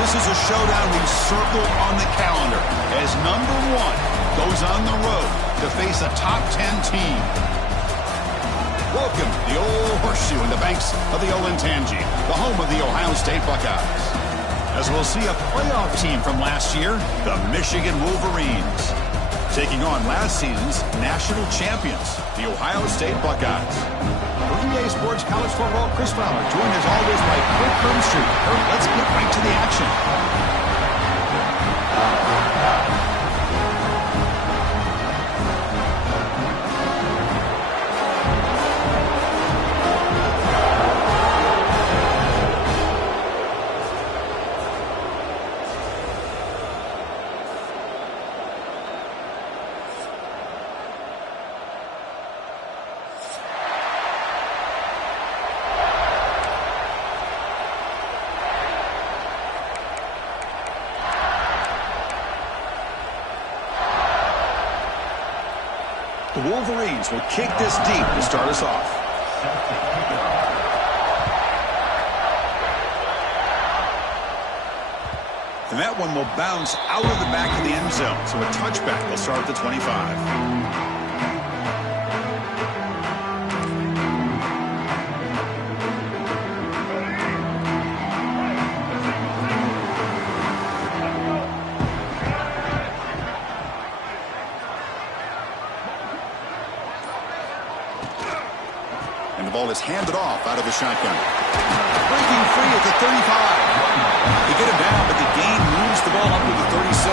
This is a showdown we've circled on the calendar as number one goes on the road to face a top 10 team. Welcome to the old horseshoe in the banks of the Olentangy, the home of the Ohio State Buckeyes. As we'll see a playoff team from last year, the Michigan Wolverines, taking on last season's national champions, the Ohio State Buckeyes. For EA Sports College Football, Chris Fowler, joined as always by Kirk Herbstreit. Kirk, let's get right to the action. The Wolverines will kick this deep to start us off. And that one will bounce out of the back of the end zone. So a touchback will start at the 25. The ball is handed off out of the shotgun. Breaking free at the 35. They get him down, but the gain moves the ball up to the 36.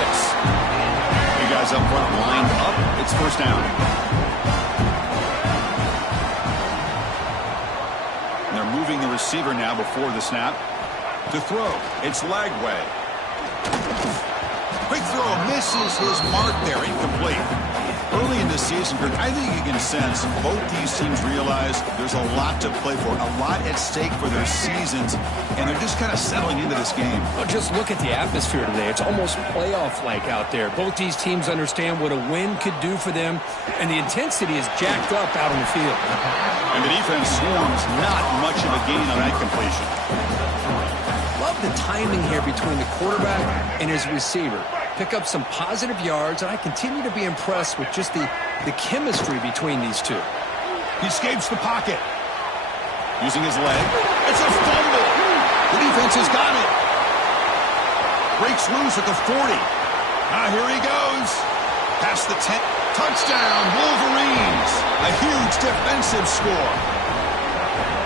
You guys up front lined up. It's first down. And they're moving the receiver now before the snap. To throw, it's Lagway. Quick throw, misses his mark there, incomplete. Early in the season, I think you can sense both these teams realize there's a lot to play for, a lot at stake for their seasons, and they're just kind of settling into this game. Well, just look at the atmosphere today. It's almost playoff-like out there. Both these teams understand what a win could do for them, and the intensity is jacked up out on the field. And the defense swarms, not much of a gain on that completion. Love the timing here between the quarterback and his receiver. Pick up some positive yards, and I continue to be impressed with just the chemistry between these two. He escapes the pocket. Using his leg. It's a fumble. The defense has got it. Breaks loose at the 40. Here he goes. Past the 10. Touchdown, Wolverines. A huge defensive score.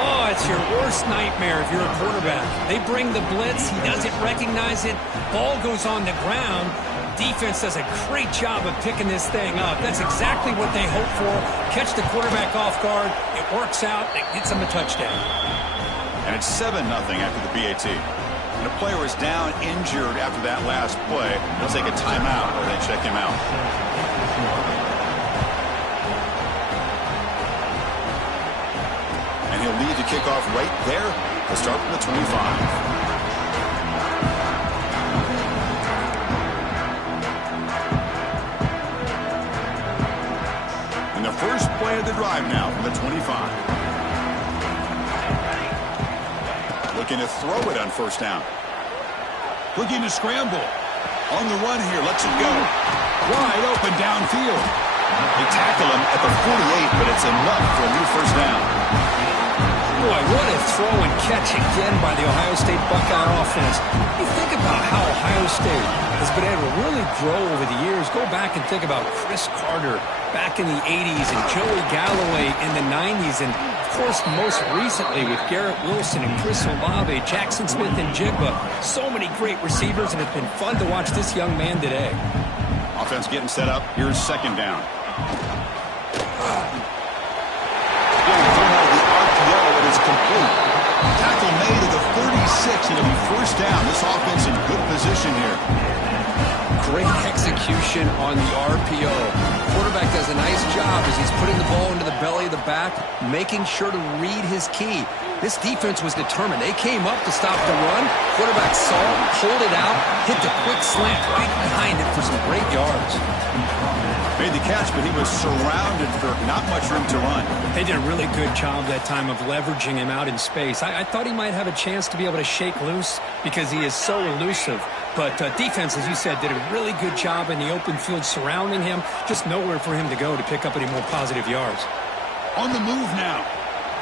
Oh, it's your worst nightmare if you're a quarterback. They bring the blitz. He doesn't recognize it. Ball goes on the ground. Defense does a great job of picking this thing up. That's exactly what they hope for. Catch the quarterback off guard. It works out. It gets them a touchdown. And it's 7-0 after the PAT. And a player is down injured after that last play. They'll take a timeout or they check him out. And he'll lead the kickoff right there. He'll start from the 25. And the first play of the drive now from the 25. Looking to throw it on first down. Looking to scramble. On the run here, lets it go. Wide open downfield. They tackle him at the 48, but it's enough for a new first down. Boy, what a throw and catch again by the Ohio State Buckeye offense. You think about how Ohio State has been able to really grow over the years. Go back and think about Chris Carter back in the 80s and Joey Galloway in the 90s. And, of course, most recently with Garrett Wilson and Chris Olave, Jackson Smith and Jigba. So many great receivers, and it's been fun to watch this young man today. Offense getting set up. Here's second down. Complete. Tackle made at the 36, and it'll be first down. This offense in good position here. Great execution execution on the RPO. Quarterback does a nice job as he's putting the ball into the belly of the back, making sure to read his key. This defense was determined. They came up to stop the run. Quarterback saw it, pulled it out, hit the quick slant right behind it for some great yards. Made the catch, but he was surrounded for not much room to run. They did a really good job that time of leveraging him out in space. I thought he might have a chance to be able to shake loose because he is so elusive. But defense, as you said, did a really good job in the open field surrounding him. Just nowhere for him to go to pick up any more positive yards. On the move now.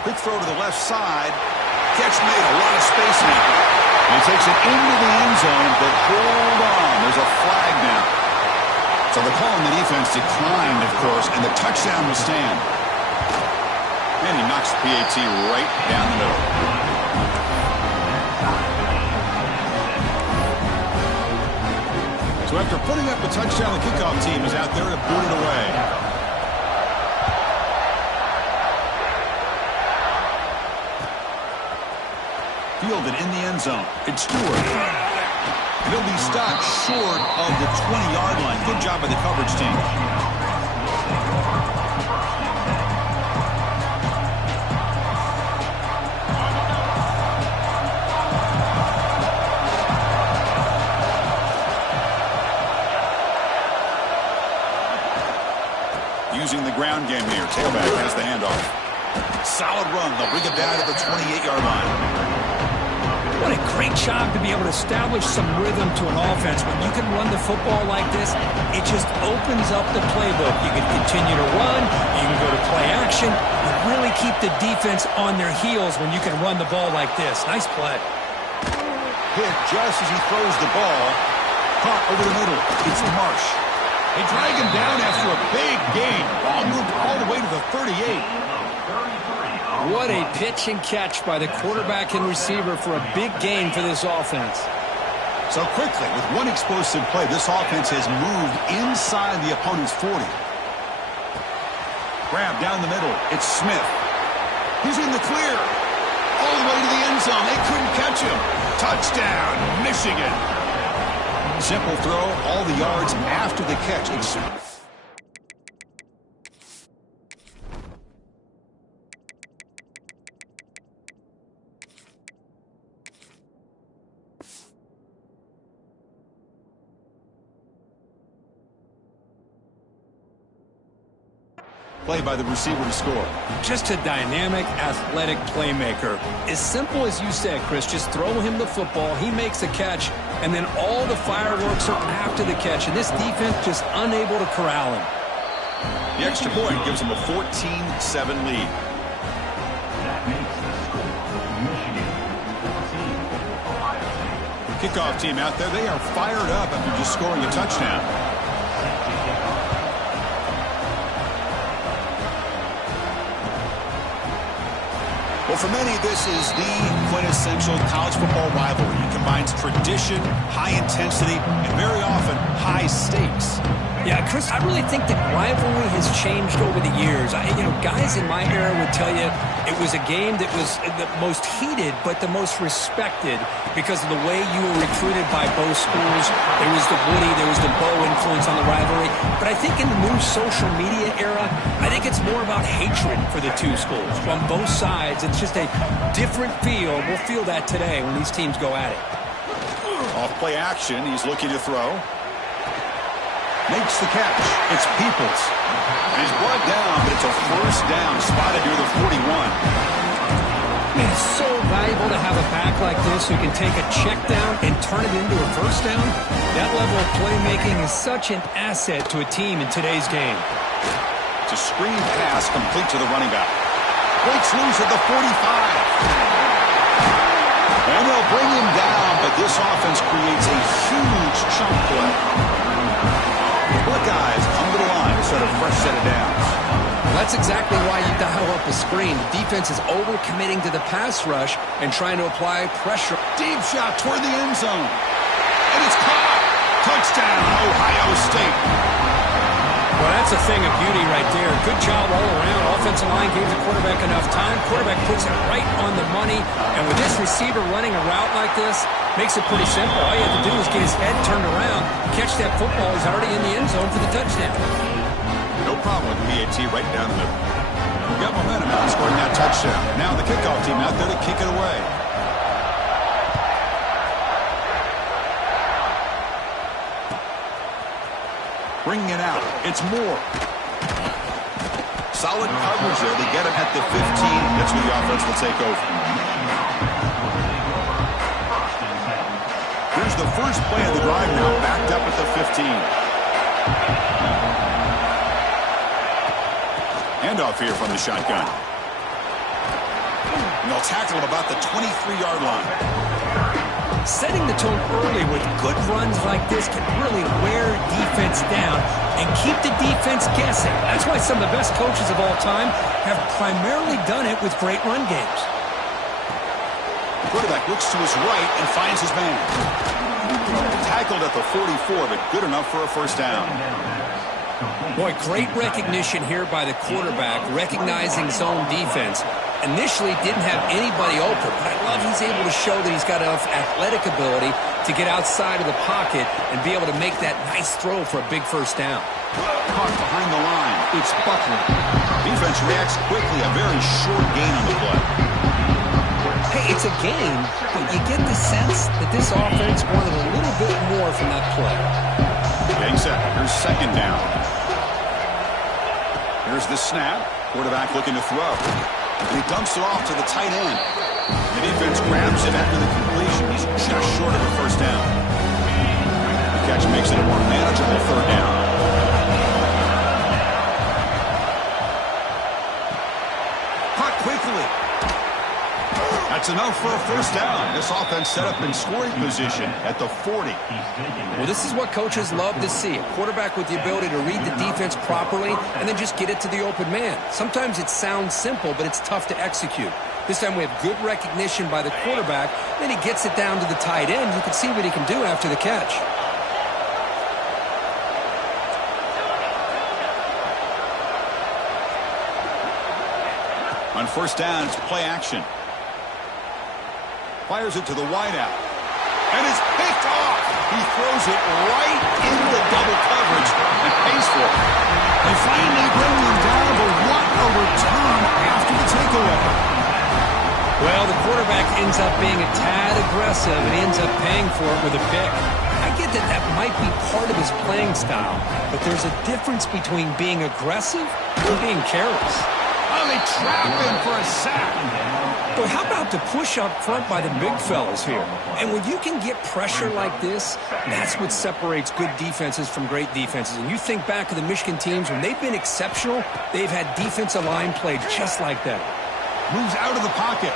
Quick throw to the left side. Catch made, a lot of space now. And he takes it into the end zone, but hold on. There's a flag now. So the call on the defense declined, of course, and the touchdown will stand. And he knocks the PAT right down the middle. So after putting up a touchdown, the kickoff team is out there to boot it away. Fielded in the end zone. It's Stewart. And he'll be stopped short of the 20-yard line. Good job by the coverage team. Using the ground game here. Tailback has the handoff. Solid run. They'll bring it down to the 28-yard line. What a great job to be able to establish some rhythm to an offense. When you can run the football like this, it just opens up the playbook. You can continue to run. You can go to play action. You really keep the defense on their heels when you can run the ball like this. Nice play. Hit just as he throws the ball. Caught over the middle. It's Marsh. They drag him down after a big gain. Ball moved all the way to the 38. What a pitch and catch by the quarterback and receiver for a big gain for this offense. So quickly, with one explosive play, this offense has moved inside the opponent's 40. Grab down the middle. It's Smith. He's in the clear. All the way to the end zone. They couldn't catch him. Touchdown, Michigan. Simple throw, all the yards after the catch. Play by the receiver to score. Just a dynamic, athletic playmaker. As simple as you said, Chris, just throw him the football, he makes a catch, and then all the fireworks are after the catch, and this defense just unable to corral him. The extra point gives them a 14-7 lead. Kickoff team out there, they are fired up after just scoring a touchdown. Well, for many, this is the quintessential college football rivalry. It combines tradition, high intensity, and very often high stakes. Yeah, Chris, I really think that rivalry has changed over the years. Guys in my era would tell you it was a game that was the most heated but the most respected because of the way you were recruited by both schools. There was the Woody, there was the Bo influence on the rivalry. But I think in the new social media era, I think it's more about hatred for the two schools. On both sides, it's just a different feel. We'll feel that today when these teams go at it. Off play action, he's looking to throw. Makes the catch. It's Peoples. And he's brought down, but it's a first down spotted near the 41. It's so valuable to have a back like this who can take a check down and turn it into a first down. That level of playmaking is such an asset to a team in today's game. It's a screen pass complete to the running back. Breaks loose at the 45. And they'll bring him down, but this offense creates a huge chunk play. The Buckeyes come to the line to set a fresh set of downs. Well, that's exactly why you dial up a screen. The defense is overcommitting to the pass rush and trying to apply pressure. Deep shot toward the end zone. And it's caught. Touchdown, Ohio State. Well, that's a thing of beauty right there. Good job all around. Offensive line gave the quarterback enough time. Quarterback puts it right on the money. And with this receiver running a route like this, Makes it pretty simple. All you have to do is get his head turned around, catch that football. He's already in the end zone for the touchdown. No problem with PAT right down the middle. Got momentum out, scoring that touchdown. Now the kickoff team out there to kick it away. Bringing it out. It's Moore. Solid coverage there. They get him at the 15. That's where the offense will take over. Here's the first play of the drive now, backed up at the 15. Handoff here from the shotgun. And they'll tackle him about the 23-yard line. Setting the tone early with good runs like this can really wear defense down and keep the defense guessing. That's why some of the best coaches of all time have primarily done it with great run games. Quarterback looks to his right and finds his man. Tackled at the 44, but good enough for a first down. Boy, great recognition here by the quarterback, recognizing zone defense. Initially didn't have anybody open, but I love he's able to show that he's got enough athletic ability to get outside of the pocket and be able to make that nice throw for a big first down. Caught behind the line. It's Buckner. Defense reacts quickly. A very short gain on the play. Hey, it's a gain, but you get the sense that this offense wanted a little bit more from that play. Getting set. Here's second down. Here's the snap. Quarterback looking to throw. He dumps it off to the tight end. The defense grabs it after the completion. He's just short of a first down. The catch makes it a more manageable third down. Caught quickly. That's enough for a first down. This offense set up in scoring position at the 40. Well, this is what coaches love to see. A quarterback with the ability to read the defense properly and then just get it to the open man. Sometimes it sounds simple, but it's tough to execute. This time we have good recognition by the quarterback. Then he gets it down to the tight end. You can see what he can do after the catch. On first down, it's play action. Fires it to the wideout. And it's picked off. He throws it right into double coverage and pays for it. They finally bring him down, but what a return after the takeaway. Well, the quarterback ends up being a tad aggressive and he ends up paying for it with a pick. I get that that might be part of his playing style, but there's a difference between being aggressive and being careless. Oh, they trap him for a sack. But how about the push up front by the big fellas here? And when you can get pressure like this, that's what separates good defenses from great defenses. And you think back to the Michigan teams, when they've been exceptional, they've had defensive line play just like that. Moves out of the pocket.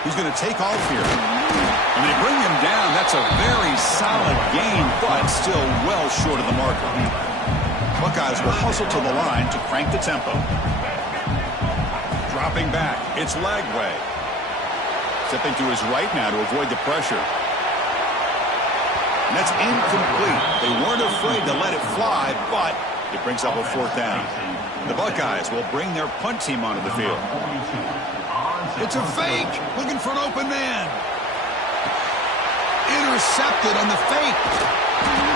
He's going to take off here. And they bring him down. That's a very solid gain, but still well short of the marker. Buckeyes will hustle to the line to crank the tempo. Dropping back. It's Lagway. Stepping to his right now to avoid the pressure. And that's incomplete. They weren't afraid to let it fly, but it brings up a fourth down. The Buckeyes will bring their punt team onto the field. It's a fake. Looking for an open man. Intercepted on the fake.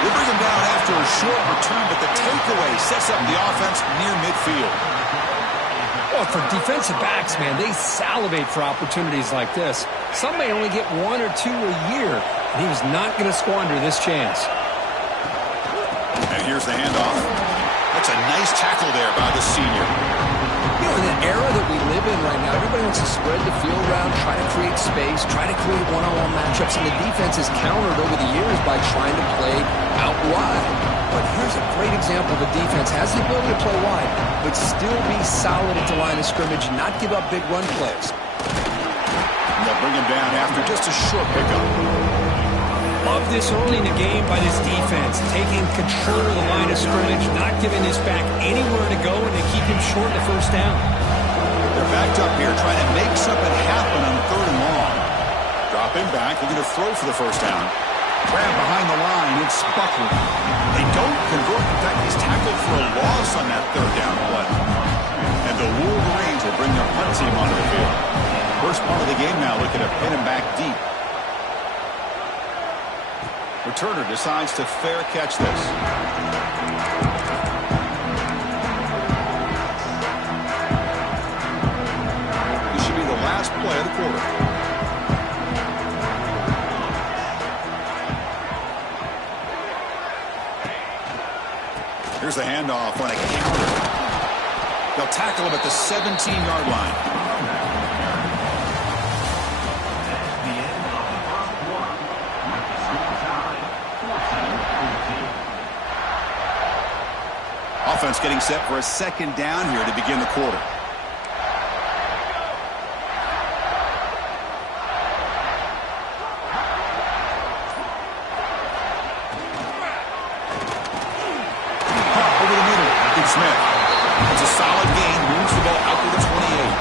They bring him down after a short return, but the takeaway sets up the offense near midfield. Well, for defensive backs, man, they salivate for opportunities like this. Some may only get one or two a year, and he was not going to squander this chance. And here's the handoff. That's a nice tackle there by the senior. You know, in the era that we live in right now, everybody wants to spread the field around, try to create space, try to create one-on-one matchups, and the defense is countered over the years by trying to play out wide. But here's a great example of a defense has the ability to play wide, but still be solid at the line of scrimmage and not give up big run plays. And they'll bring him down after just a short pickup. Love this early in the game by this defense, taking control of the line of scrimmage, not giving this back anywhere to go, and they keep him short the first down. They're backed up here trying to make something happen on third and long. Dropping back, looking to throw for the first down. Grab behind the line, it's Buckner. They don't convert. In fact, he's tackled for a loss on that third down play. And the Wolverines will bring their punt team onto the field. First part of the game now looking to pin him back deep. Returner decides to fair catch this. This should be the last play of the quarter. Here's the handoff on a counter. They'll tackle him at the 17-yard line. Offense getting set for a second down here to begin the quarter. Over the middle, it's Smith. It's a solid gain, moves the ball out to the 28.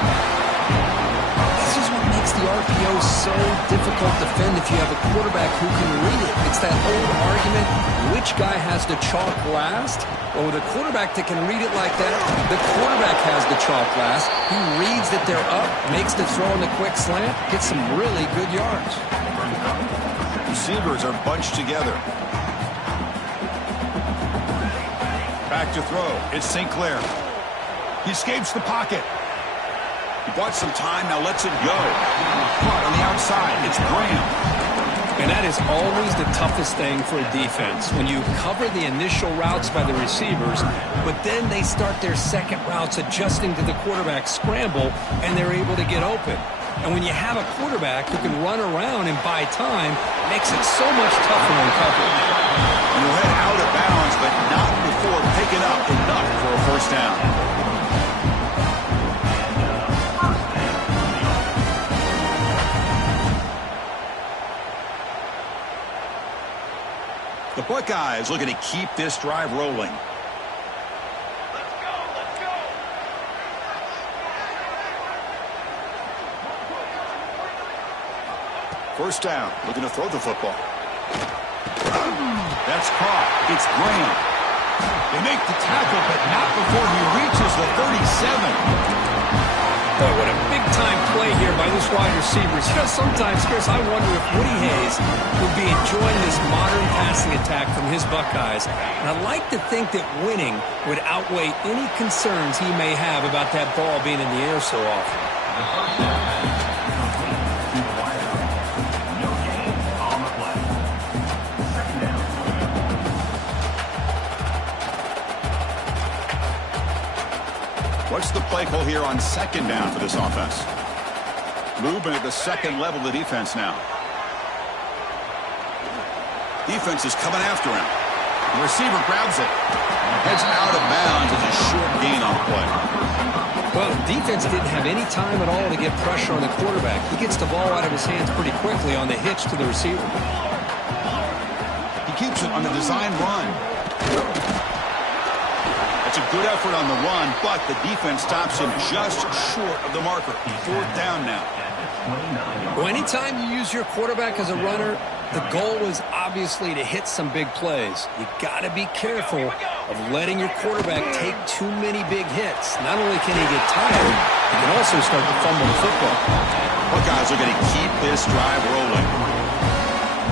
This is what makes the RPO so difficult to defend if you have a quarterback who can read it. It's that old argument, which guy has the chalk last? Well, with a quarterback that can read it like that, the quarterback has the chalk last. He reads that they're up, makes the throw in the quick slant, gets some really good yards. Receivers are bunched together. Back to throw. It's St. Clair. He escapes the pocket. He bought some time, now lets it go. Caught on the outside. It's Graham. And that is always the toughest thing for a defense. When you cover the initial routes by the receivers, but then they start their second routes adjusting to the quarterback scramble, and they're able to get open. And when you have a quarterback who can run around and buy time, it makes it so much tougher on coverage. And he'll head out of bounds, but not before picking up enough for a first down. The Buckeyes looking to keep this drive rolling. First down, looking to throw the football. That's caught. It's Graham. They make the tackle, but not before he reaches the 37. Boy, what a big-time play here by this wide receivers. You know, sometimes, Chris, I wonder if Woody Hayes would be enjoying this modern passing attack from his Buckeyes. And I'd like to think that winning would outweigh any concerns he may have about that ball being in the air so often. What's the play call here on second down for this offense? Movement at the second level of the defense now. Defense is coming after him. The receiver grabs it. Heads out of bounds as a short gain on the play. Well, the defense didn't have any time at all to get pressure on the quarterback. He gets the ball out of his hands pretty quickly on the hitch to the receiver. He keeps it on the design run. It's a good effort on the run, but the defense stops him just short of the marker. Fourth down now. Well, anytime you use your quarterback as a runner, the goal is obviously to hit some big plays. You got to be careful of letting your quarterback take too many big hits. Not only can he get tired, he can also start to fumble the football. Buckeyes are going to keep this drive rolling.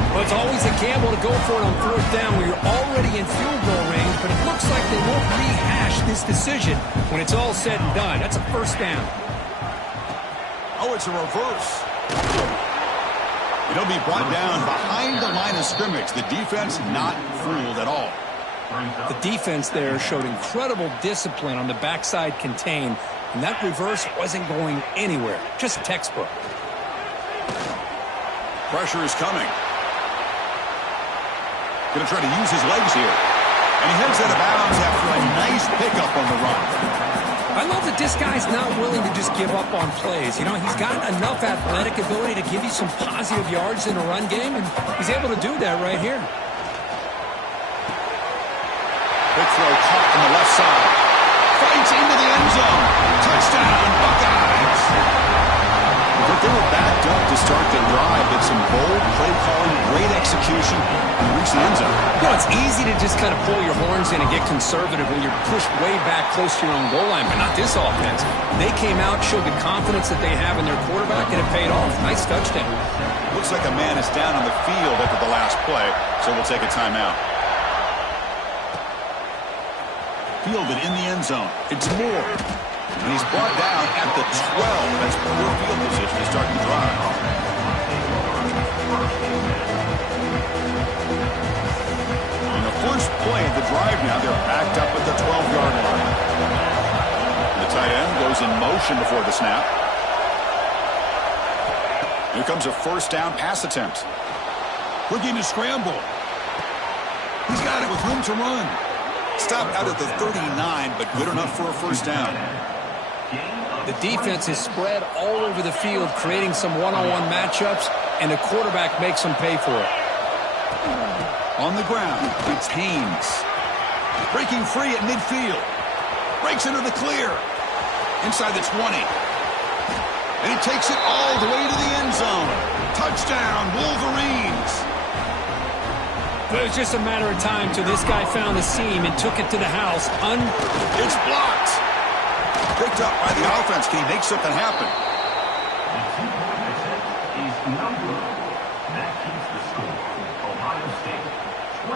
Well, it's always a gamble to go for it on fourth down where you're already in field goal range, but it looks like they won't rehash this decision when it's all said and done. That's a first down. Oh, it's a reverse. It'll be brought down behind the line of scrimmage. The defense not fooled at all. The defense there showed incredible discipline on the backside contain, and that reverse wasn't going anywhere. Just textbook. Pressure is coming. Going to try to use his legs here. And he heads out of bounds after a nice pickup on the run. I love that this guy's not willing to just give up on plays. You know, he's got enough athletic ability to give you some positive yards in a run game, and he's able to do that right here. Big throw caught on the left side. Fights into the end zone. Touchdown, Buckeyes. But they were back to up to start the drive, but some bold play calling, great execution, and reach the end zone. You know, it's easy to just kind of pull your horns in and get conservative when you're pushed way back close to your own goal line, but not this offense. They came out, showed the confidence that they have in their quarterback, and it paid off. Nice touchdown. Looks like a man is down on the field after the last play, so we'll take a timeout. Fielded in the end zone. It's Moore. And he's brought down at the 12. That's poor field position to start the drive. In the first play of the drive now, they're backed up at the 12-yard line. The tight end goes in motion before the snap. Here comes a first down pass attempt. Looking to scramble. He's got it with room to run. Stopped out at the 39, but good enough for a first down. The defense is spread all over the field, creating some one-on-one matchups, and the quarterback makes them pay for it. On the ground, it's Haynes. Breaking free at midfield. Breaks into the clear. Inside the 20. And he takes it all the way to the end zone. Touchdown, Wolverines. But it was just a matter of time till this guy found the seam and took it to the house. It's blocked. Picked up by the offense. Can he make something happen?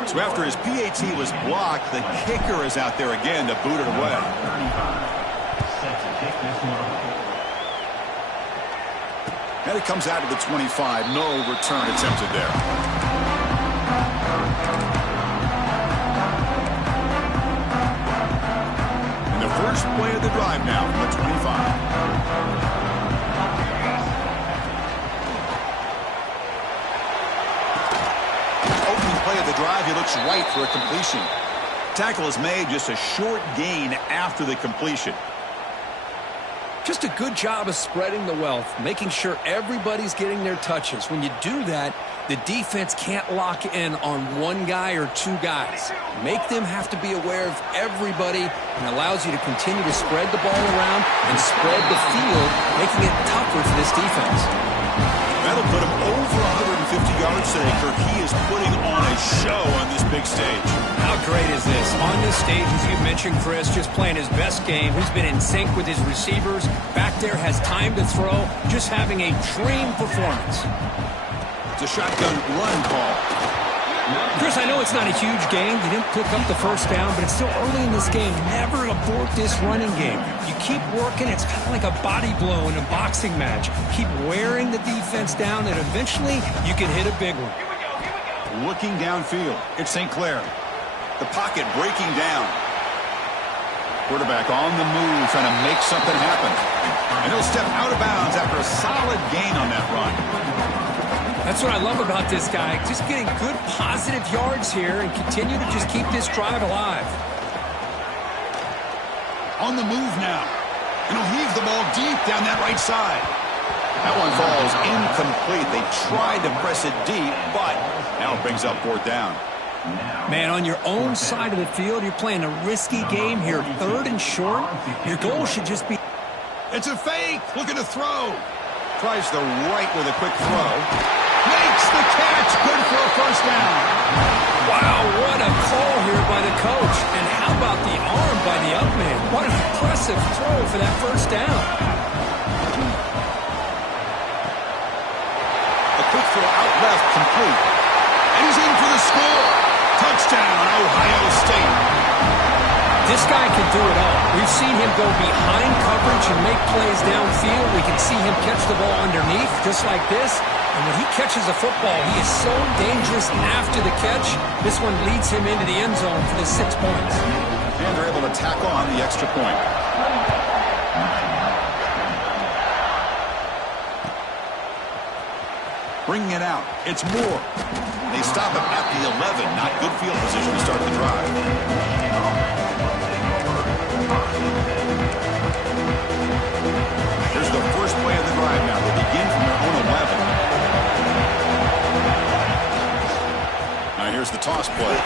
So after his PAT was blocked, the kicker is out there again to boot it away. And it comes out of the 25. No return attempted there. And the first play of the drive now from the 25. Opening play of the drive, he looks right for a completion. Tackle is made, just a short gain after the completion. Just a good job of spreading the wealth, making sure everybody's getting their touches. When you do that, the defense can't lock in on one guy or two guys. Make them have to be aware of everybody, and allows you to continue to spread the ball around and spread the field, making it tougher for this defense. That'll put him over 150 yards today, Kirk. He is putting on a show on this big stage. How great is this? On this stage, as you mentioned, Chris, just playing his best game. He's been in sync with his receivers. Back there, has time to throw. Just having a dream performance. It's a shotgun run call. Chris, I know it's not a huge game. You didn't pick up the first down, but it's still early in this game. Never abort this running game. You keep working. It's kind of like a body blow in a boxing match. Keep wearing the defense down, and eventually you can hit a big one. Looking downfield, it's St. Clair. The pocket breaking down. Quarterback on the move, trying to make something happen. And he'll step out of bounds after a solid gain on that run. That's what I love about this guy. Just getting good, positive yards here and continue to just keep this drive alive. On the move now. And he'll heave the ball deep down that right side. That one falls incomplete. They tried to press it deep, but now it brings up fourth down. Man, on your own side of the field, you're playing a risky game here. Third and short. Your goal should just be... It's a fake. Looking to throw. Tries the right with a quick throw. Makes the catch. Good for a first down. Wow, what a call here by the coach. And how about the arm by the up man? What an impressive throw for that first down. A quick throw out left, complete. And he's in for the score. Touchdown, Ohio State. This guy can do it all. We've seen him go behind coverage and make plays downfield. We can see him catch the ball underneath, just like this. And when he catches a football, he is so dangerous after the catch. This one leads him into the end zone for the 6 points. And they're able to tack on the extra point. Bringing it out. It's Moore. They stop him at the 11. Not good field position to start the drive. Here's the first play of the drive now. They begin from their own 11. Now here's the toss play.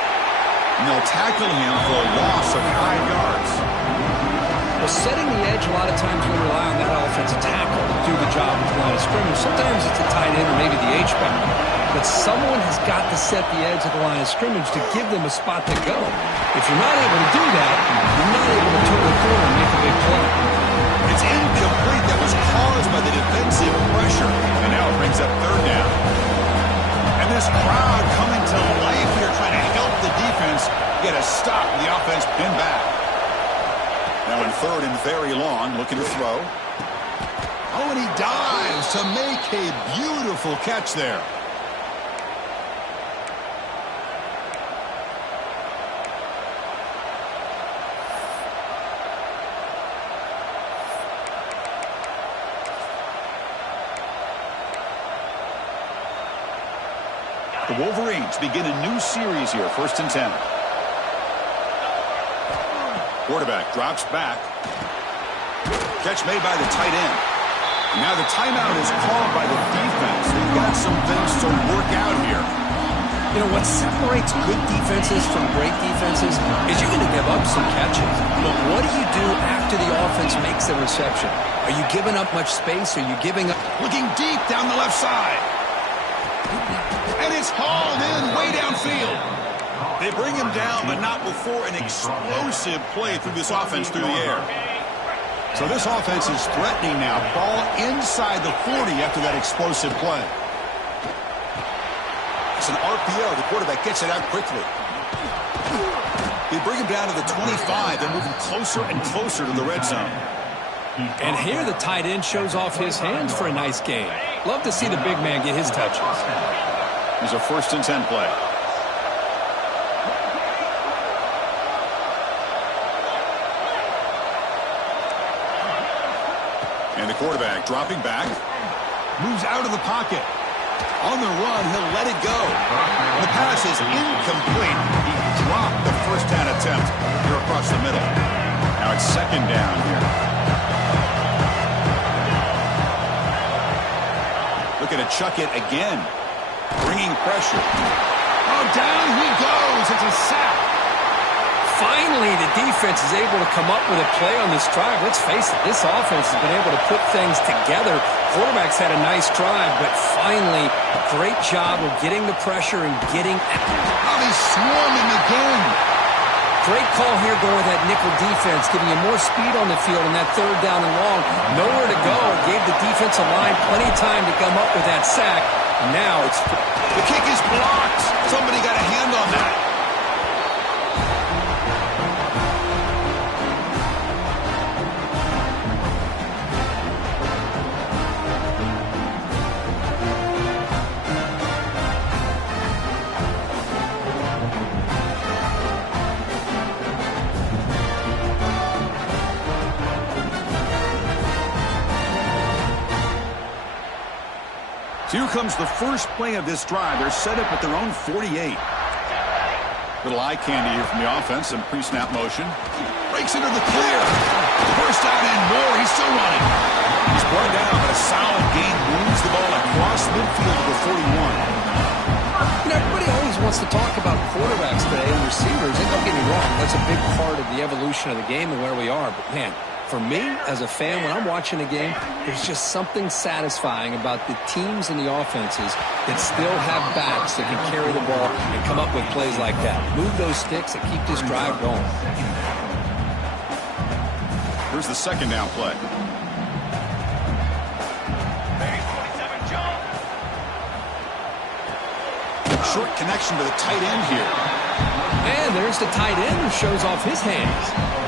And they'll tackle him for a loss of 5 yards. Well, setting the edge, a lot of times we rely on that offensive tackle to do the job at the line of scrimmage. Sometimes it's a tight end or maybe the H-back. But someone has got to set the edge at the line of scrimmage to give them a spot to go. If you're not able to do that, you're not able to turn the corner and make a big play. It's incomplete. That was caused by the defensive pressure. And now it brings up third down. And this crowd coming to life here trying to help the defense get a stop. The offense pinned back. Now in third and very long, looking to throw. Oh, and he dives to make a beautiful catch there. The Wolverines begin a new series here, 1st and 10. Quarterback drops back. Catch made by the tight end. And now the timeout is called by the defense. They've got some things to work out here. You know, what separates good defenses from great defenses is you're going to give up some catches. But what do you do after the offense makes the reception? Are you giving up much space? Are you giving up? Looking deep down the left side. And it's hauled in way downfield. They bring him down, but not before an explosive play through this offense through the air. So this offense is threatening now. Ball inside the 40 after that explosive play. It's an RPO. The quarterback gets it out quickly. They bring him down to the 25. They're moving closer and closer to the red zone. And here the tight end shows off his hands for a nice game. Love to see the big man get his touches. Here's a 1st and 10 play. And the quarterback dropping back. Moves out of the pocket. On the run, he'll let it go. The pass is incomplete. He dropped the first down attempt here across the middle. Now it's 2nd down here. Looking to chuck it again. Bringing pressure. Oh, down he goes. It's a sack. Finally, the defense is able to come up with a play on this drive. Let's face it, this offense has been able to put things together. Quarterback's had a nice drive, but finally, great job of getting the pressure and getting... Oh, they swarm him again. Great call here going with that nickel defense, giving you more speed on the field in that 3rd down and long. Nowhere to go. It gave the defensive line plenty of time to come up with that sack. And now it's... The kick is blocked. Somebody got a hand on that. So here comes the first play of this drive. They're set up at their own 48. Little eye candy here from the offense. Some pre-snap motion. Breaks into the clear. First down and more. He's still running. He's brought down, but a solid gain moves the ball across midfield to the 41. You know, everybody always wants to talk about quarterbacks today and receivers. And don't get me wrong, that's a big part of the evolution of the game and where we are. But, man, for me, as a fan, when I'm watching a game, there's just something satisfying about the teams and the offenses that still have backs that can carry the ball and come up with plays like that. Move those sticks and keep this drive going. Here's the 2nd down play. Short connection to the tight end here. And there's the tight end who shows off his hands.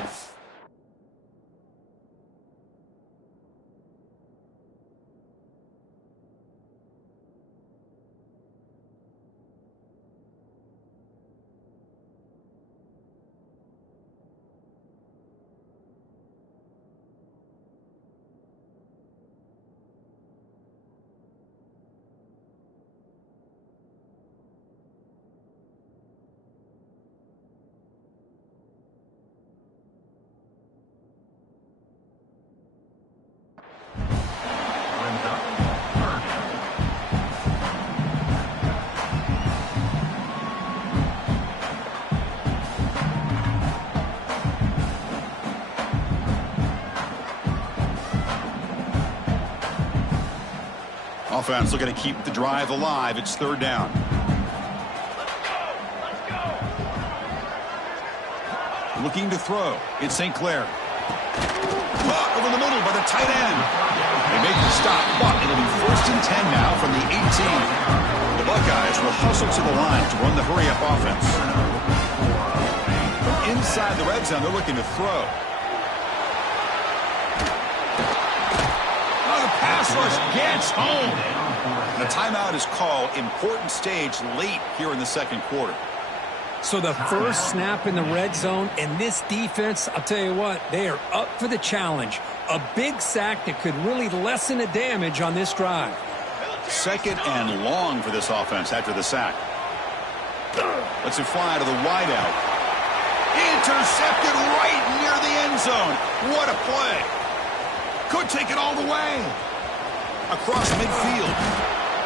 offense looking to keep the drive alive. It's third down. Looking to throw. It's St. Clair. Caught over the middle by the tight end. They make the stop, but it'll be 1st and 10 now from the 18. The Buckeyes will hustle to the line to run the hurry-up offense. From inside the red zone, they're looking to throw. Oh, the pass rush gets home. And a timeout is called. Important stage late here in the second quarter. So the first snap in the red zone, and this defense, I'll tell you what, they are up for the challenge. A big sack that could really lessen the damage on this drive. 2nd and long for this offense after the sack. Lets it fly to the wideout. Intercepted right near the end zone. What a play. Could take it all the way. Across midfield.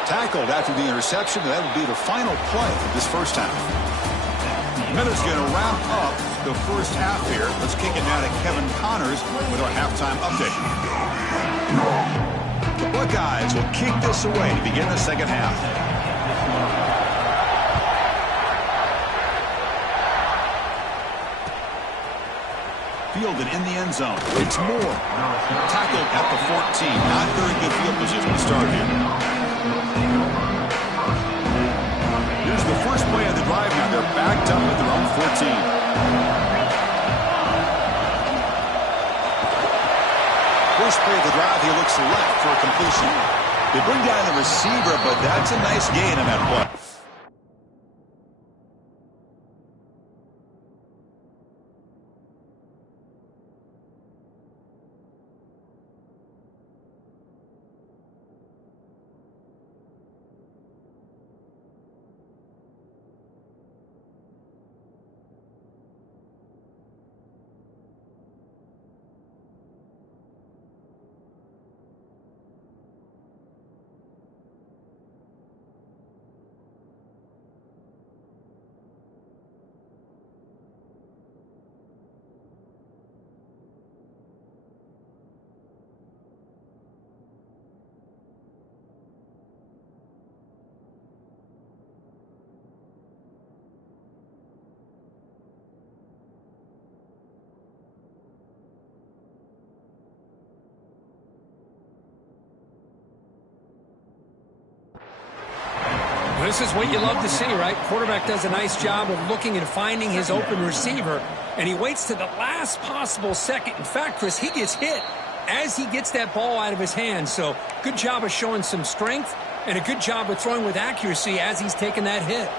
Tackled after the interception, and that will be the final play of this first half. Miller's going to wrap up the first half here. Let's kick it now to Kevin Connors with our halftime update. The Buckeyes will kick this away to begin the second half. Fielded in the end zone. It's Moore. Tackled at the 14. Not very good field position to start here. Here's the first play of the drive now. They're backed up at their own 14. First play of the drive, he looks left for a completion. They bring down the receiver, but that's a nice gain on that play. This is what you love to see, right? Quarterback does a nice job of looking and finding his open receiver, and he waits to the last possible second. In fact, Chris, he gets hit as he gets that ball out of his hands. So good job of showing some strength and a good job of throwing with accuracy as he's taking that hit.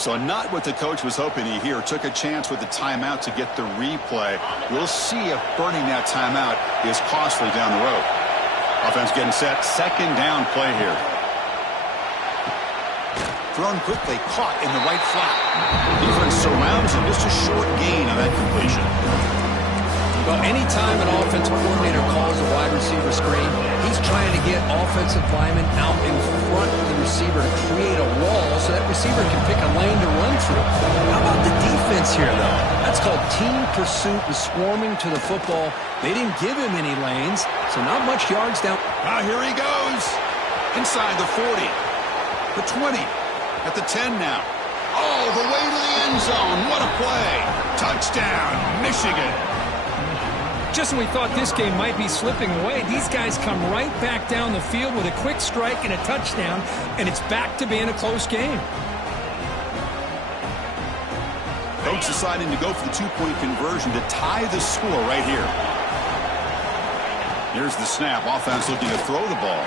So not what the coach was hoping to hear. Took a chance with the timeout to get the replay. We'll see if burning that timeout is costly down the road. Offense getting set. Second down play here. Thrown quickly, caught in the right flat. Defense surrounds him. Just a short gain on that completion. Well, anytime an offensive coordinator calls a wide receiver screen, he's trying to get offensive linemen out in front of the receiver to create a wall so that receiver can pick a lane to run through. How about the defense here, though? That's called team pursuit and swarming to the football. They didn't give him any lanes, so not much yards down. Here he goes. Inside the 40. The 20. At the 10 now. All the way to the end zone. What a play. Touchdown, Michigan. Just when we thought this game might be slipping away, these guys come right back down the field with a quick strike and a touchdown, and it's back to being a close game. Coach deciding to go for the two-point conversion to tie the score right here. Here's the snap. Offense looking to throw the ball.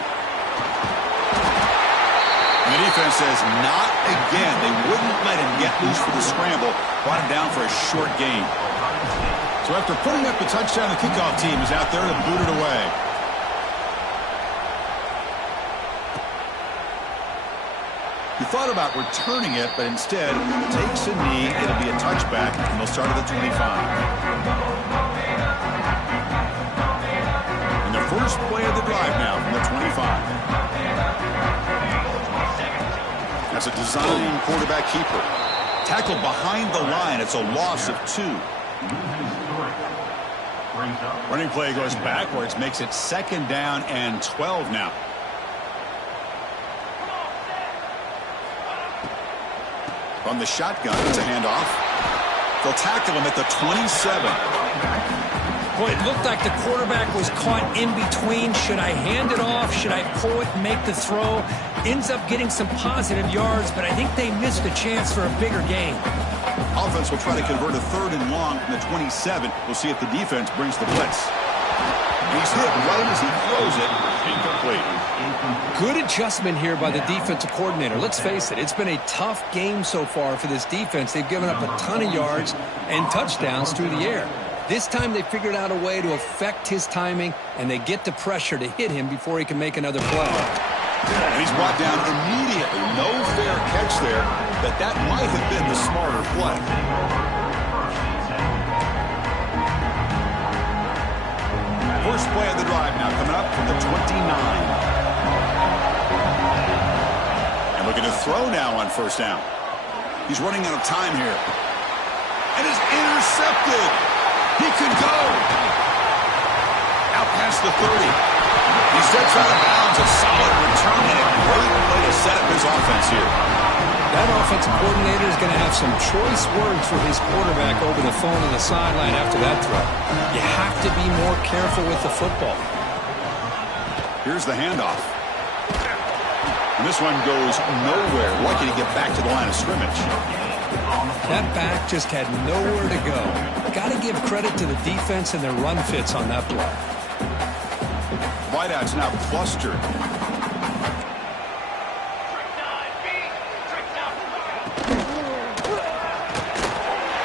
And the defense says, not again. They wouldn't let him get loose for the scramble. Brought him down for a short gain. So after putting up the touchdown, the kickoff team is out there to boot it away. He thought about returning it, but instead takes a knee. It'll be a touchback, and they'll start at the 25. And the first play of the drive now from the 25. That's a design quarterback keeper. Tackled behind the line. It's a loss of 2. Running play goes backwards, makes it second down and 12 now. From the shotgun, it's a handoff. They'll tackle him at the 27. Boy, it looked like the quarterback was caught in between. Should I hand it off? Should I pull it and make the throw? Ends up getting some positive yards, but I think they missed a chance for a bigger gain. Offense will try to convert a 3rd and long from the 27. We'll see if the defense brings the blitz. He's hit right as he throws it. Incomplete. Good adjustment here by the defensive coordinator. Let's face it, it's been a tough game so far for this defense. They've given up a ton of yards and touchdowns through the air. This time they figured out a way to affect his timing, and they get the pressure to hit him before he can make another play. And he's brought down immediately. No fair catch there, but that might have been the smarter play. First play of the drive now coming up from the 29. And looking to throw now on 1st down. He's running out of time here. And is intercepted. He could go. Out past the 30. He steps out of bounds. A solid return and a great way to set up his offense here. That offensive coordinator is going to have some choice words for his quarterback over the phone on the sideline after that throw. You have to be more careful with the football. Here's the handoff. And this one goes nowhere. Lucky to get back to the line of scrimmage. That back just had nowhere to go. Got to give credit to the defense and their run fits on that play. Wideouts now clustered.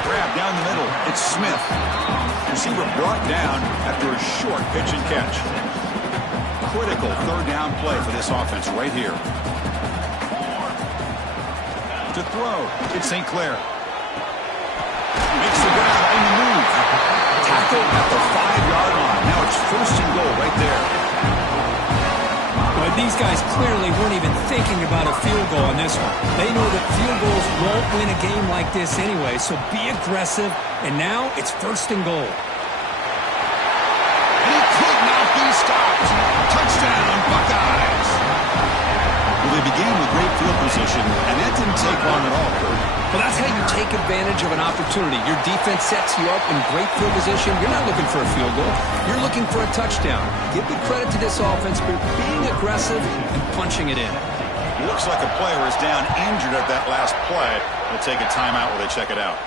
Grab down the middle. It's Smith. Receiver brought down after a short pitch and catch. Critical 3rd down play for this offense right here. To throw, it's St. Clair. Makes the ground on the move. Tackle at the 5-yard line. Now it's 1st and goal right there. But these guys clearly weren't even thinking about a field goal on this one. They know that field goals won't win a game like this anyway, so be aggressive. And now it's 1st and goal. And he could not be stopped. Touchdown, Buckeyes. Well, they began with great field position, and that didn't take long at all, Kurt. Well, that's how you take advantage of an opportunity. Your defense sets you up in great field position. You're not looking for a field goal. You're looking for a touchdown. Give the credit to this offense for being aggressive and punching it in. Looks like a player is down injured at that last play. They'll take a timeout while they check it out.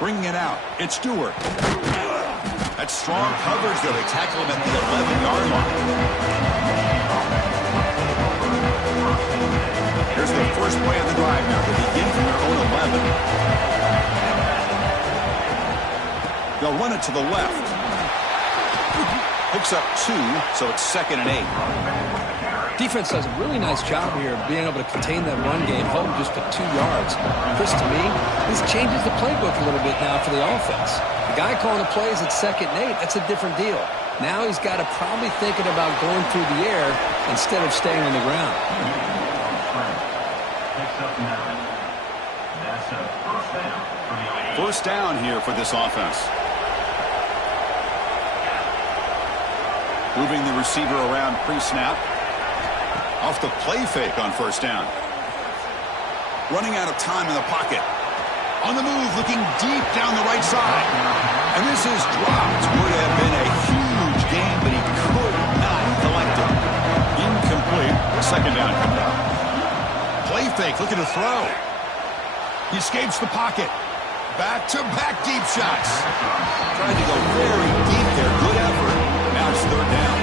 Bringing it out, it's Stewart. That's strong coverage, though. They tackle him at the 11-yard line. Here's the first play of the drive now. They begin from their own 11. They'll run it to the left. Hooks up 2, so it's 2nd and 8. Defense does a really nice job here of being able to contain that run game, hold just to 2 yards. Chris, to me, this changes the playbook a little bit now for the offense. The guy calling the plays at 2nd and 8, that's a different deal. Now he's got to probably thinking about going through the air instead of staying on the ground. First down here for this offense. Moving the receiver around pre-snap. Off the play fake on 1st down. Running out of time in the pocket. On the move, looking deep down the right side. And this is dropped. Would have been a huge game, but he could not collect it. Incomplete. 2nd down coming up. Play fake, looking to throw. He escapes the pocket. Back-to-back deep shots. Tried to go very deep there. Good effort. Now it's 3rd down.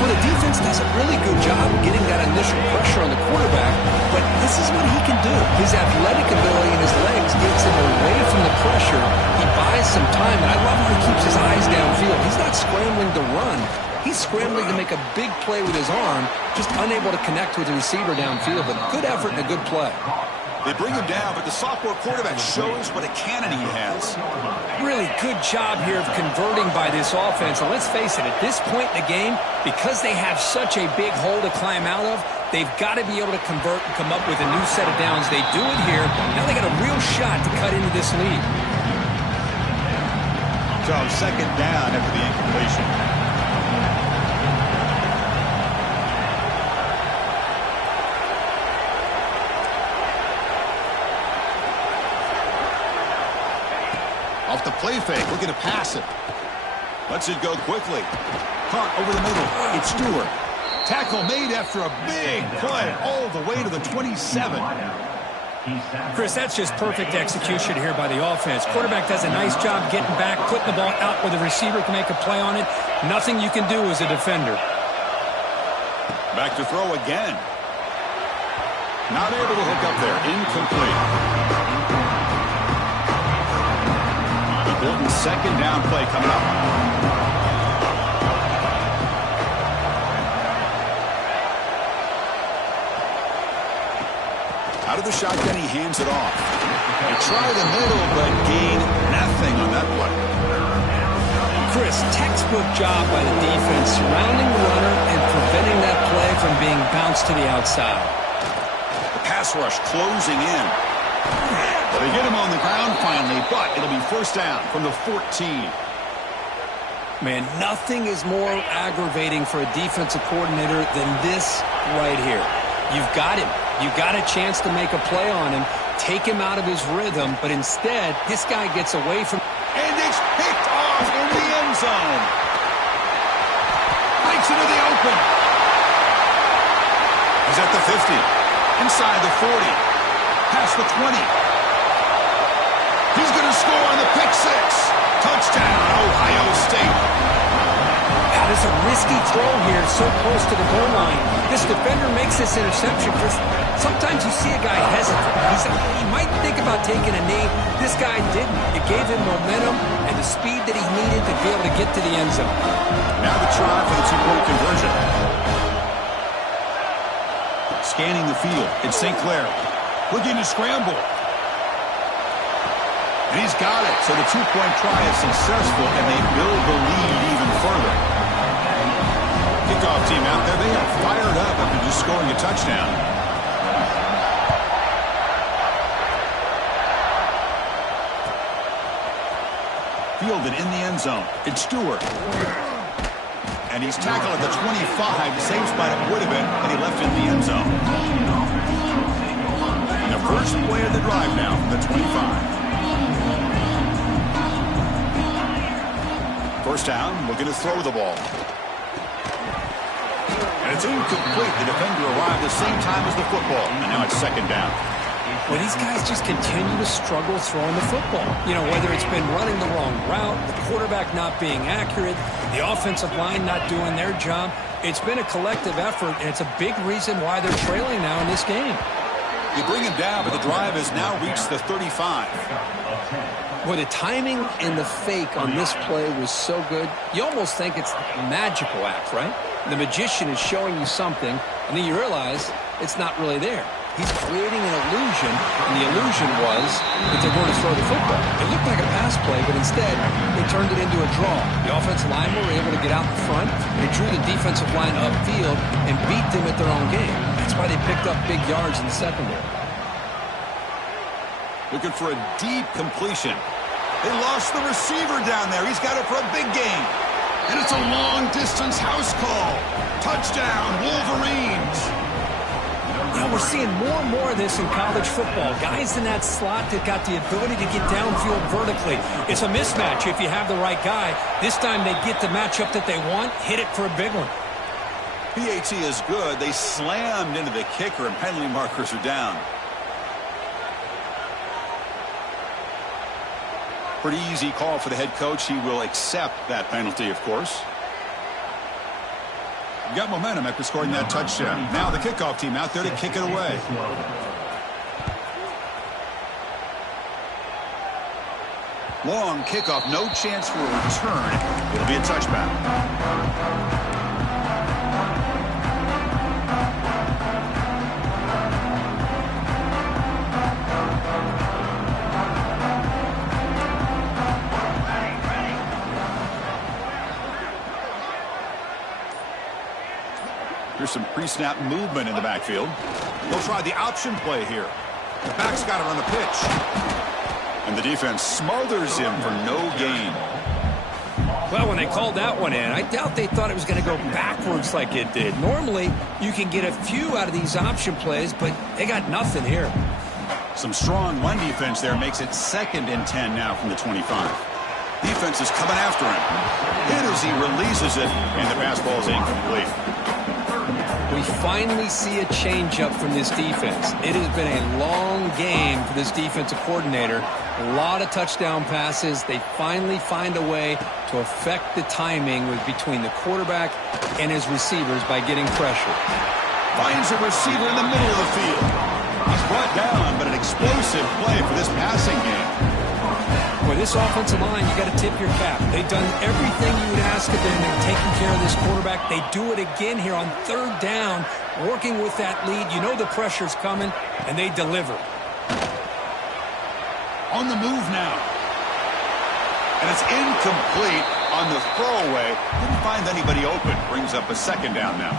Well, the defense does a really good job of getting that initial pressure on the quarterback, but this is what he can do. His athletic ability and his legs gets him away from the pressure. He buys some time, and I love how he keeps his eyes downfield. He's not scrambling to run. He's scrambling to make a big play with his arm, just unable to connect with the receiver downfield, but good effort and a good play. They bring him down, but the sophomore quarterback shows what a cannon he has. Really good job here of converting by this offense. And let's face it, at this point in the game, because they have such a big hole to climb out of, they've got to be able to convert and come up with a new set of downs. They do it here. Now they got a real shot to cut into this lead. So 2nd down after the incompletion. Off the play fake, looking to pass it. Lets it go quickly. Caught over the middle. It's Stewart. Tackle made after a big play all the way to the 27. Chris, that's just perfect execution here by the offense. Quarterback does a nice job getting back, putting the ball out where the receiver can make a play on it. Nothing you can do as a defender. Back to throw again. Not able to hook up there. Incomplete. Important second down play coming up. Out of the shotgun, he hands it off. They try the middle, but gain nothing on that play. Chris, textbook job by the defense, surrounding the runner and preventing that play from being bounced to the outside. The pass rush closing in. They get him on the ground finally, but it'll be first down from the 14. Man, nothing is more aggravating for a defensive coordinator than this right here. You've got him. You've got a chance to make a play on him, take him out of his rhythm, but instead, this guy gets away from... And it's picked off in the end zone. Breaks into the open. He's at the 50. Inside the 40. Past the 20. He's going to score on the pick six. Touchdown, Ohio State. It's a risky throw here, so close to the goal line. This defender makes this interception. Sometimes you see a guy hesitate. He might think about taking a knee. This guy didn't. It gave him momentum and the speed that he needed to be able to get to the end zone. Now the try for the two-point conversion. Scanning the field. It's St. Clair. Looking to scramble. And he's got it. So the two-point try is successful, and they build the lead even further. Kickoff team out there, they are fired up after just scoring a touchdown. Fielded in the end zone. It's Stewart. And he's tackled at the 25, the same spot it would have been had he left in the end zone. And the first play of the drive now from the 25. First down, looking to throw the ball. And it's incomplete. The defender arrived the same time as the football. And now it's second down. Well, these guys just continue to struggle throwing the football. You know, whether it's been running the wrong route, the quarterback not being accurate, the offensive line not doing their job. It's been a collective effort, and it's a big reason why they're trailing now in this game. You bring him down, but the drive has now reached the 35. Well, the timing and the fake on this play was so good, you almost think it's a magical act, right? The magician is showing you something, and then you realize it's not really there. He's creating an illusion, and the illusion was that they're going to throw the football. It looked like a pass play, but instead, they turned it into a draw. The offensive line were able to get out in front. They drew the defensive line upfield and beat them at their own game. That's why they picked up big yards in the secondary. Looking for a deep completion. They lost the receiver down there. He's got it for a big gain. And it's a long-distance house call. Touchdown, Wolverines. You know, we're seeing more and more of this in college football. Guys in that slot that got the ability to get downfield vertically. It's a mismatch if you have the right guy. This time they get the matchup that they want, hit it for a big one. PAT is good. They slammed into the kicker, and penalty markers are down. Pretty easy call for the head coach. He will accept that penalty, of course. Got momentum after scoring that touchdown. Now the kickoff team out there to kick it away. Long kickoff, no chance for a return. It'll be a touchback. Here's some pre-snap movement in the backfield. They'll try the option play here. The back's got it on the pitch. And the defense smothers him for no gain. Well, when they called that one in, I doubt they thought it was going to go backwards like it did. Normally, you can get a few out of these option plays, but they got nothing here. Some strong run defense there makes it 2nd and 10 now from the 25. Defense is coming after him. Hit as he releases it, and the pass ball is incomplete. We finally see a changeup from this defense. It has been a long game for this defensive coordinator. A lot of touchdown passes. They finally find a way to affect the timing between the quarterback and his receivers by getting pressure. Finds a receiver in the middle of the field. He's brought down, but an explosive play for this passing game. For this offensive line, you got to tip your cap. They've done everything you would ask of them. They're taking care of this quarterback. They do it again here on 3rd down, working with that lead. You know the pressure's coming, and they deliver. On the move now. And it's incomplete on the throwaway. Didn't find anybody open. Brings up a 2nd down now.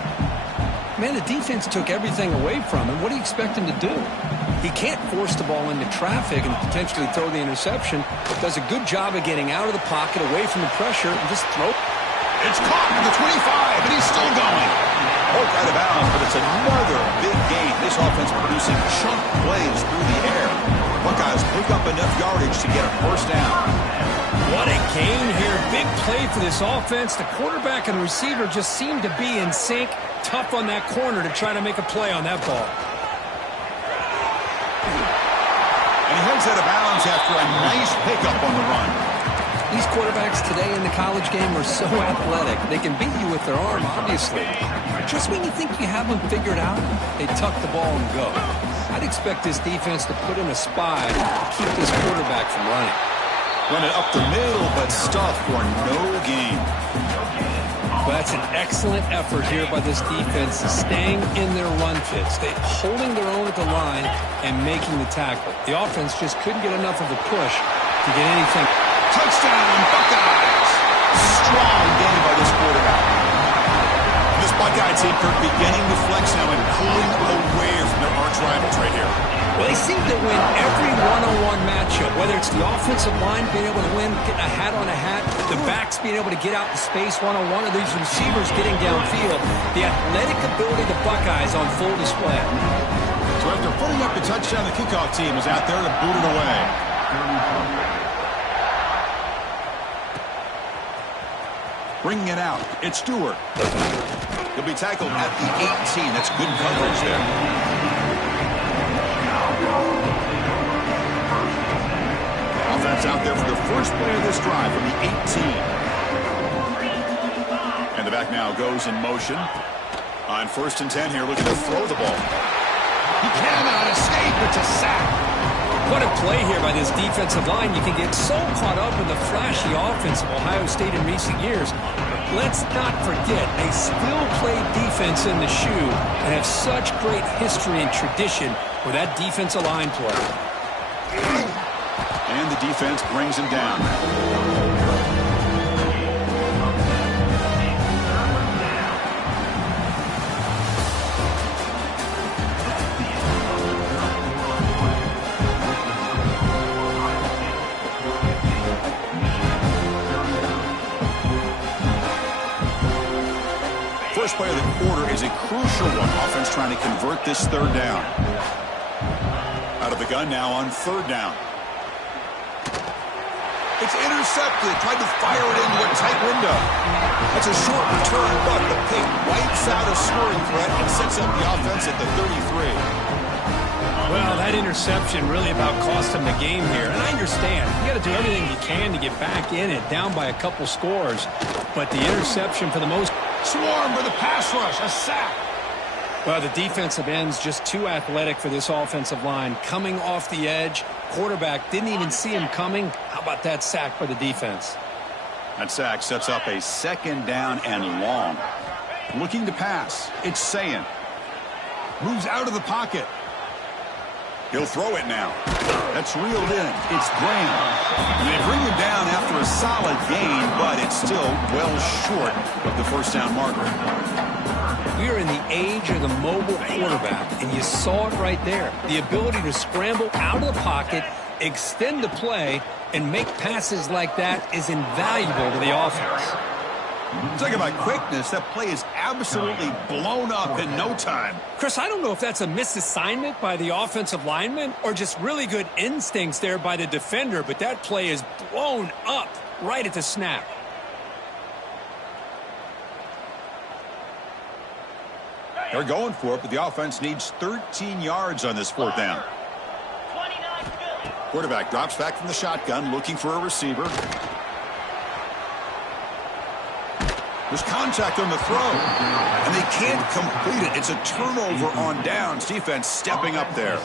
Man, the defense took everything away from him. What do you expect him to do? He can't force the ball into traffic and potentially throw the interception, but does a good job of getting out of the pocket, away from the pressure, and just throw. It's caught at the 25, and he's still going. Poked out of bounds, but it's another big gain. This offense producing chunk plays through the air. Buckeyes pick up enough yardage to get a 1st down. What a gain here. Big play for this offense. The quarterback and receiver just seem to be in sync. Tough on that corner to try to make a play on that ball. And he heads out of bounds after a nice pickup on the run. These quarterbacks today in the college game are so athletic. They can beat you with their arm, obviously. Just when you think you have them figured out, they tuck the ball and go. I'd expect this defense to put in a spy to keep this quarterback from running. Run it up the middle, but stuffed for no gain. Well, that's an excellent effort here by this defense, staying in their run fits. They're holding their own at the line and making the tackle. The offense just couldn't get enough of a push to get anything. Touchdown, Buckeyes! Strong game by this quarterback. This Buckeye team, Kirk, beginning to flex now and pulling away from their arch rivals right here. Well, they seem to win every one-on-one matchup, whether it's the offensive line being able to win, getting a hat on a hat, the backs being able to get out in space one-on-one, or these receivers getting downfield. The athletic ability of the Buckeyes on full display. So after putting up the touchdown, the kickoff team is out there to boot it away. Bringing it out, it's Stewart. He'll be tackled at the 18. That's good coverage there. Offense out there for the first play of this drive from the 18. And the back now goes in motion. On 1st and 10 here, looking to throw the ball. He cannot escape. It's a sack. What a play here by this defensive line. You can get so caught up in the flashy offense of Ohio State in recent years. But let's not forget, they still play defense in the shoe and have such great history and tradition with that defensive line play. And the defense brings him down. First play of the quarter is a crucial one. Offense trying to convert this 3rd down. Out of the gun now on 3rd down. It's intercepted. Tried to fire it into a tight window. That's a short return, but the pick wipes out a scoring threat and sets up the offense at the 33. Well, that interception really about cost him the game here. And I understand. You got to do everything you can to get back in it, down by a couple scores. But the interception for the most... Swarm for the pass rush. A sack. Well, the defensive end's just too athletic for this offensive line. Coming off the edge, quarterback didn't even see him coming. How about that sack by the defense? That sack sets up a 2nd down and long. Looking to pass. It's Sayin. Moves out of the pocket. He'll throw it now. That's reeled in. It's Graham. And they bring him down after a solid gain, but it's still well short of the 1st down marker. We are in the age of the mobile quarterback, and you saw it right there. The ability to scramble out of the pocket, extend the play, and make passes like that is invaluable to the offense. Talk about quickness. That play is absolutely blown up in no time. Chris, I don't know if that's a misassignment by the offensive lineman or just really good instincts there by the defender, but that play is blown up right at the snap. They're going for it, but the offense needs 13 yards on this fourth down. Quarterback drops back from the shotgun, looking for a receiver. There's contact on the throw, and they can't complete it. It's a turnover on downs. Defense stepping up there.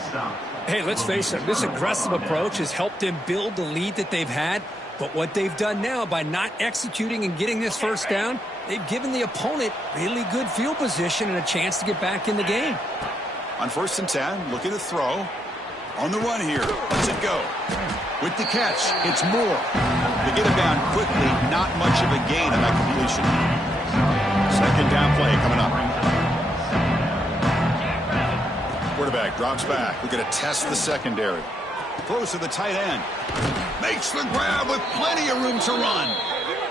Hey, let's face it, this aggressive approach has helped them build the lead that they've had. But what they've done now by not executing and getting this first down, they've given the opponent really good field position and a chance to get back in the game. On 1st and 10, looking to throw. On the run here. Let's it go. With the catch, it's Moore. They get him down quickly. Not much of a gain on that completion. Second down play coming up. Quarterback drops back. We're going to test the secondary. Throws to the tight end. Makes the grab with plenty of room to run.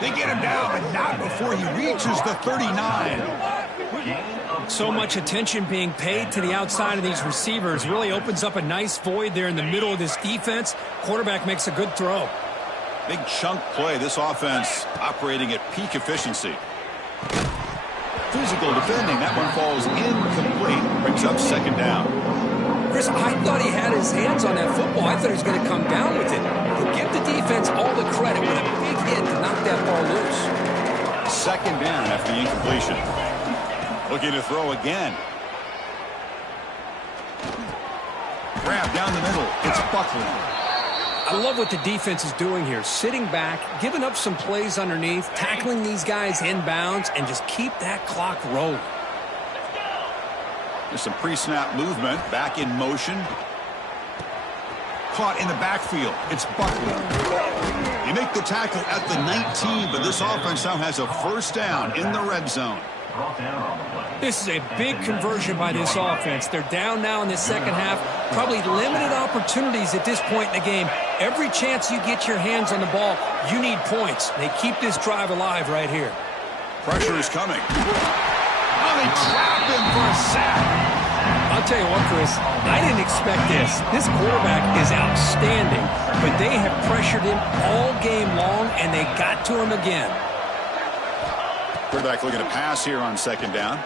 They get him down, but not before he reaches the 39. So much attention being paid to the outside of these receivers really opens up a nice void there in the middle of this defense. Quarterback makes a good throw. Big chunk play. This offense operating at peak efficiency. Physical defending. That one falls incomplete. Brings up second down. Chris, I thought he had his hands on that football. I thought he was going to come down with it. But give the defense all the credit with a big hit to knock that ball loose. Second down after the incompletion. Looking to throw again. Grab down the middle. It's Buckley. I love what the defense is doing here. Sitting back, giving up some plays underneath, tackling these guys inbounds, and just keep that clock rolling. There's some pre-snap movement. Back in motion. Caught in the backfield. It's Buckley. You make the tackle at the 19, but this offense now has a first down in the red zone. This is a big conversion by this offense. They're down now in the second half. Probably limited opportunities at this point in the game. Every chance you get your hands on the ball, you need points. They keep this drive alive right here. Pressure is coming. Oh, they trap him for a sack. I'll tell you what, Chris, I didn't expect this. This quarterback is outstanding, but they have pressured him all game long, and they got to him again. Quarterback looking to pass here on second down.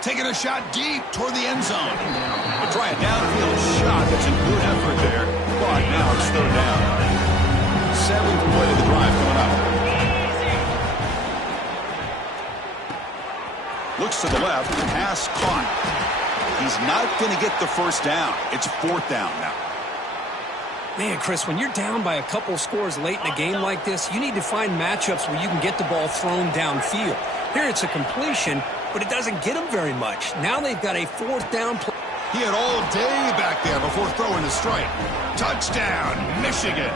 Taking a shot deep toward the end zone. They try a downfield shot. That's a good effort there. But now it's third down. Seventh play of the drive coming up. Looks to the left. Pass caught. He's not going to get the first down. It's fourth down now. Man, Chris, when you're down by a couple scores late in a game like this, you need to find matchups where you can get the ball thrown downfield. Here it's a completion, but it doesn't get them very much. Now they've got a fourth down play. He had all day back there before throwing the strike. Touchdown, Michigan.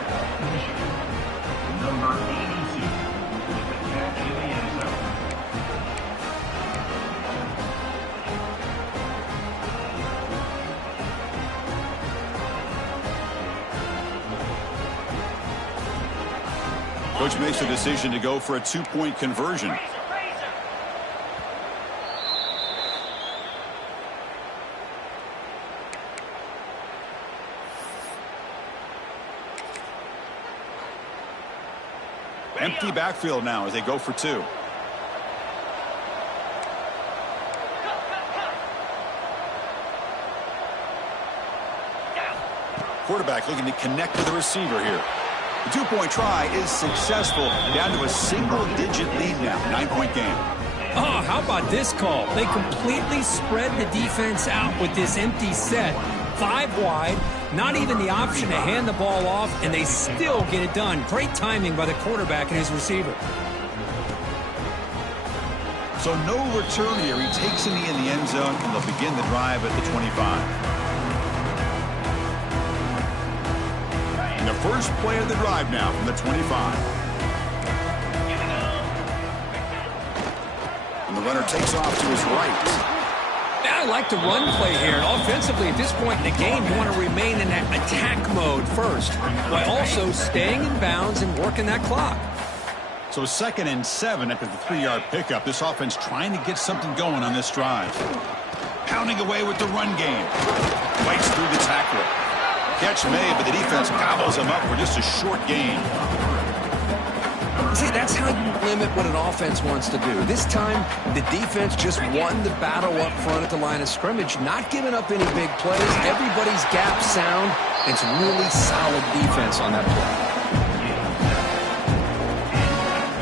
Number 82 with the catch in the end zone. Coach makes the decision to go for a two-point conversion. Empty backfield now as they go for two. Quarterback looking to connect with the receiver here. The two-point try is successful. Down to a single-digit lead now. 9-point game. Oh, how about this call? They completely spread the defense out with this empty set. 5 wide, not even the option to hand the ball off, and they still get it done. Great timing by the quarterback and his receiver. So no return here. He takes in the end zone, and they'll begin the drive at the 25. And the first play of the drive now from the 25. And the runner takes off to his right. I like the run play here. And offensively, at this point in the game, you want to remain in that attack mode first, while also staying in bounds and working that clock. So 2nd and 7 after the 3-yard pickup. This offense trying to get something going on this drive. Pounding away with the run game. Fights through the tackle. Catch made, but the defense gobbles him up for just a short gain. See, that's how you limit what an offense wants to do. This time, the defense just won the battle up front at the line of scrimmage, not giving up any big plays. Everybody's gap sound. It's really solid defense on that play.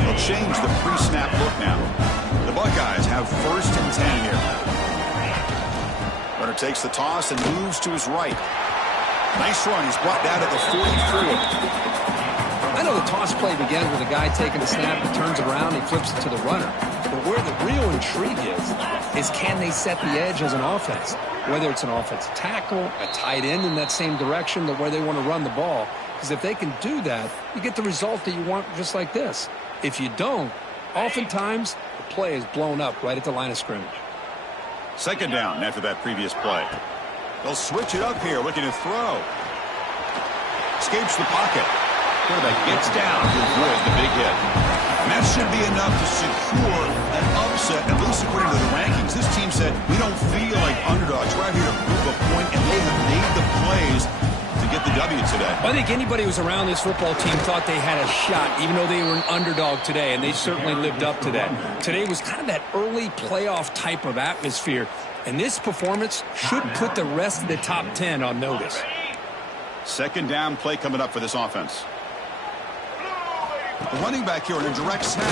They'll change the pre-snap look now. The Buckeyes have 1st and 10 here. Runner takes the toss and moves to his right. Nice run. He's brought down at the 44. I know the toss play begins with a guy taking the snap, he turns it around, he flips it to the runner. But where the real intrigue is can they set the edge as an offense? Whether it's an offensive tackle, a tight end in that same direction to where they want to run the ball. Because if they can do that, you get the result that you want just like this. If you don't, oftentimes the play is blown up right at the line of scrimmage. 2nd down after that previous play. They'll switch it up here, looking to throw. Escapes the pocket. Quarterback gets down to avoid the big hit. And that should be enough to secure an upset, at least according to the rankings. This team said, we don't feel like underdogs. We're out here to prove a point, and they have made the plays to get the W today. I think anybody who was around this football team thought they had a shot, even though they were an underdog today, and they certainly lived up to that. Today was kind of that early playoff type of atmosphere, and this performance should put the rest of the top 10 on notice. 2nd down play coming up for this offense. The running back here in a direct snap.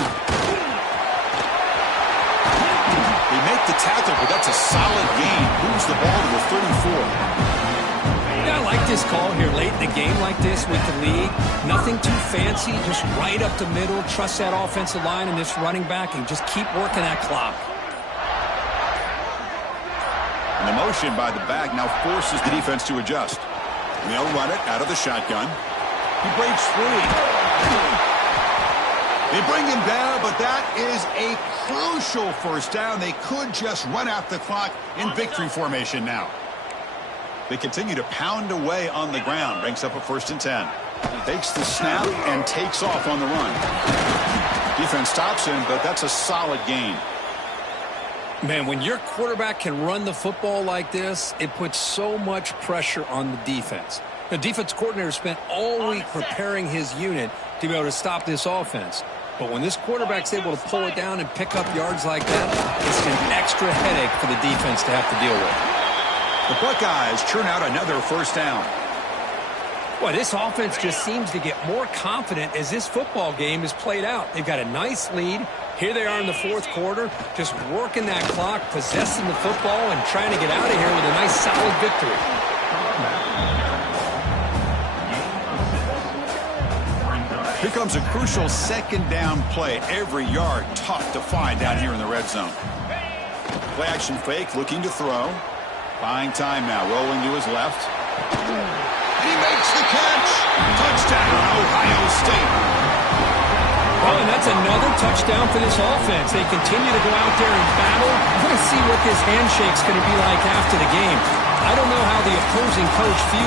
They make the tackle, but that's a solid gain. Moves the ball to the 34. Yeah, I like this call here late in the game like this with the lead. Nothing too fancy, just right up the middle. Trust that offensive line and this running back and just keep working that clock. And the motion by the back now forces the defense to adjust. And they'll run it out of the shotgun. He breaks free. They bring him down, but that is a crucial 1st down. They could just run out the clock in victory formation now. They continue to pound away on the ground. Ranks up a 1st and 10. Takes the snap and takes off on the run. Defense stops him, but that's a solid gain. Man, when your quarterback can run the football like this, it puts so much pressure on the defense. The defense coordinator spent all week preparing his unit to be able to stop this offense. But when this quarterback's able to pull it down and pick up yards like that, it's an extra headache for the defense to have to deal with. The Buckeyes churn out another 1st down. Well, this offense just seems to get more confident as this football game is played out. They've got a nice lead. Here they are in the 4th quarter, just working that clock, possessing the football, and trying to get out of here with a nice, solid victory. Here comes a crucial 2nd down play. Every yard tough to find down here in the red zone. Play action fake, looking to throw. Buying time now, rolling to his left. He makes the catch. Touchdown, Ohio State. Well, and that's another touchdown for this offense. They continue to go out there and battle. We're going to see what this handshake's going to be like after the game. I don't know how the opposing coach feels.